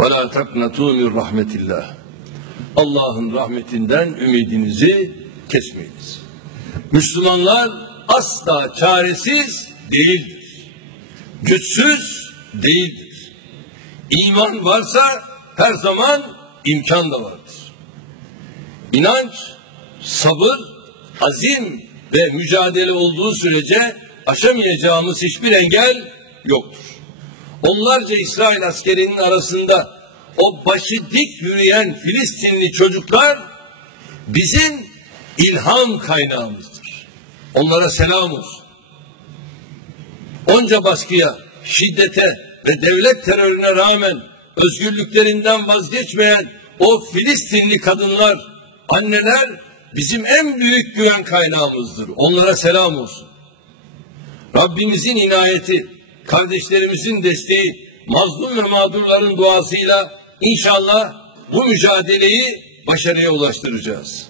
Ve la taknatu min rahmetillah. Allah'ın rahmetinden ümidinizi kesmeyiniz. Müslümanlar asla çaresiz değildir. Güçsüz değildir. İman varsa her zaman imkan da vardır. İnanç, sabır, azim ve mücadele olduğu sürece aşamayacağımız hiçbir engel yoktur. Onlarca İsrail askerinin arasında o başı dik yürüyen Filistinli çocuklar bizim ilham kaynağımızdır. Onlara selam olsun. Onca baskıya, şiddete ve devlet terörüne rağmen özgürlüklerinden vazgeçmeyen o Filistinli kadınlar, anneler bizim en büyük güven kaynağımızdır. Onlara selam olsun. Rabbimizin inayeti, kardeşlerimizin desteği, mazlum ve mağdurların duasıyla İnşallah bu mücadeleyi başarıya ulaştıracağız.